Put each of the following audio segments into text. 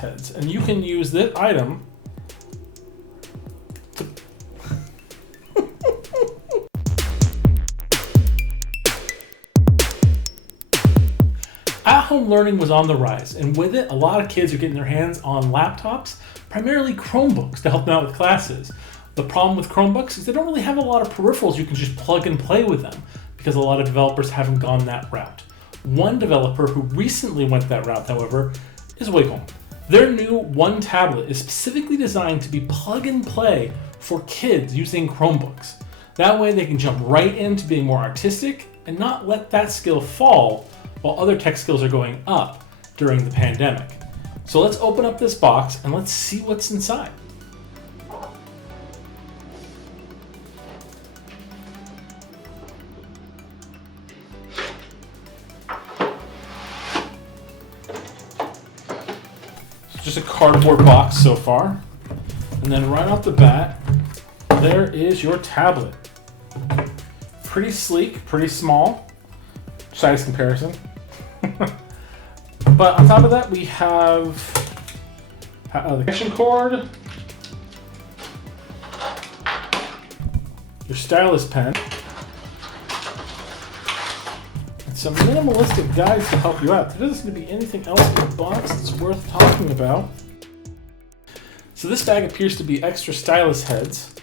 heads, and you can use this item to At-home learning was on the rise, and with it, a lot of kids are getting their hands on laptops, primarily Chromebooks, to help them out with classes. The problem with Chromebooks is they don't really have a lot of peripherals you can just plug and play with them, because a lot of developers haven't gone that route. One developer who recently went that route, however, is Wacom. Their new Wacom Tablet is specifically designed to be plug and play for kids using Chromebooks. That way they can jump right into being more artistic and not let that skill fall while other tech skills are going up during the pandemic. So let's open up this box and let's see what's inside. It's just a cardboard box so far. And then right off the bat, there is your tablet. Pretty sleek, pretty small, size comparison. But on top of that, we have the connection cord, your stylus pen, and some minimalistic guides to help you out. There doesn't seem to be anything else in the box that's worth talking about. So this bag appears to be extra stylus heads,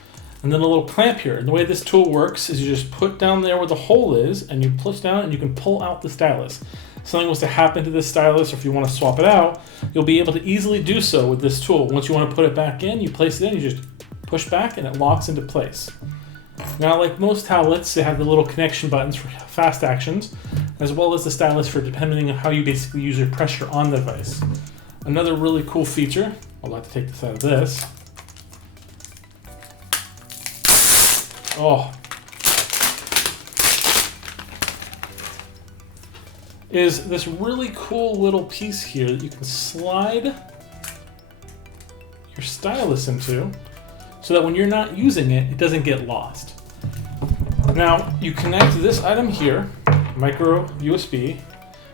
and then a little clamp here. And the way this tool works is you just put down there where the hole is, and you push down and you can pull out the stylus. If something was to happen to this stylus, or if you want to swap it out, you'll be able to easily do so with this tool. Once you want to put it back in, you place it in, you just push back and it locks into place. Now, like most tablets, they have the little connection buttons for fast actions, as well as the stylus for depending on how you basically use your pressure on the device. Another really cool feature, I'll have to take this out of this. Oh. Is this really cool little piece here that you can slide your stylus into so that when you're not using it, it doesn't get lost. Now, you connect this item here, micro USB,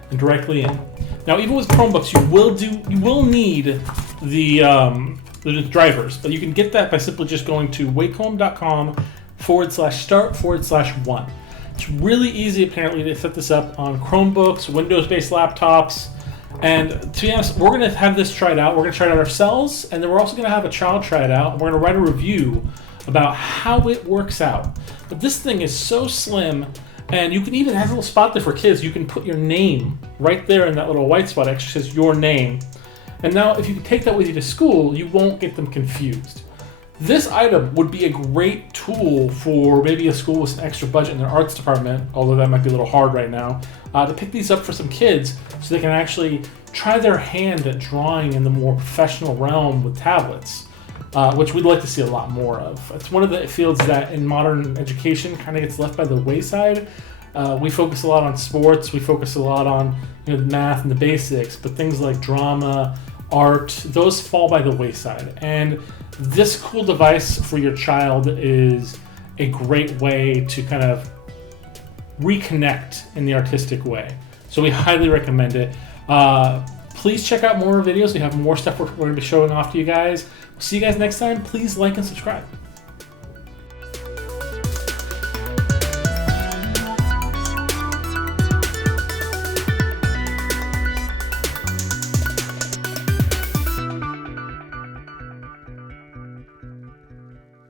and directly in. Now, even with Chromebooks, you will need the drivers, but you can get that by simply just going to wacom.com/start/1. It's really easy, apparently, to set this up on Chromebooks, Windows-based laptops, and to be honest, we're going to have this tried out. We're going to try it out ourselves, and then we're also going to have a child try it out, and we're going to write a review about how it works out. But this thing is so slim, and you can even have a little spot there for kids. You can put your name right there in that little white spot. It actually says your name. And now, if you can take that with you to school, you won't get them confused. This item would be a great tool for maybe a school with some extra budget in their arts department, although that might be a little hard right now, to pick these up for some kids so they can actually try their hand at drawing in the more professional realm with tablets, which we'd like to see a lot more of. It's one of the fields that in modern education kind of gets left by the wayside. We focus a lot on sports, we focus a lot on the math and the basics, but things like drama, art, those fall by the wayside. And this cool device for your child is a great way to kind of reconnect in the artistic way. So we highly recommend it. Please check out more videos. We have more stuff we're going to be showing off to you guys. See you guys next time. Please like and subscribe.